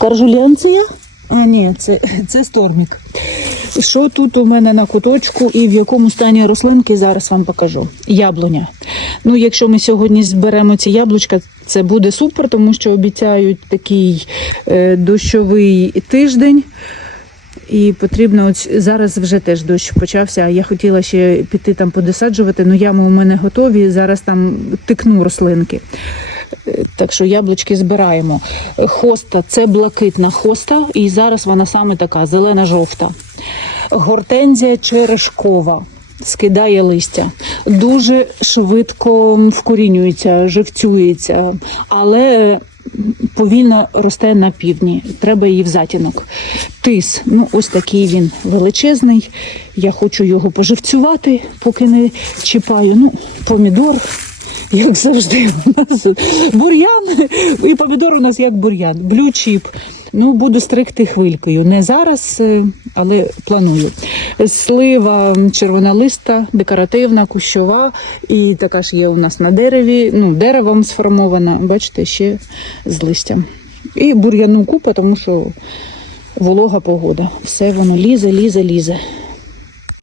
Каржулянція? А, ні, це, це стормік. Що тут у мене на куточку і в якому стані рослинки, зараз вам покажу. Яблуня. Ну, якщо ми сьогодні зберемо ці яблучка, це буде супер, тому що обіцяють такий е, дощовий тиждень. І потрібно от зараз вже теж дощ почався. Я хотіла ще піти там подосаджувати, але ями у мене готові. Зараз там тикну рослинки. Так що яблучки збираємо. Хоста це блакитна хоста, і зараз вона саме така зелена-жовта. Гортензія черешкова. Скидає листя, дуже швидко вкорінюється, живцюється, але повільно росте на півдні. Треба її в затінок. Тис, ну ось такий він величезний. Я хочу його поживцювати, поки не чіпаю. Ну, помідор, як завжди, у нас бур'ян, і помідор у нас як бур'ян, блючіп. Ну, буду стригти хвилькою. Не зараз, е, але планую. Слива червонолиста, декоративна, кущова, і така ж є у нас на дереві, ну, деревом сформована, бачите, ще з листям. І бур'яну купа, тому що волога погода. Все воно лізе, лізе, лізе.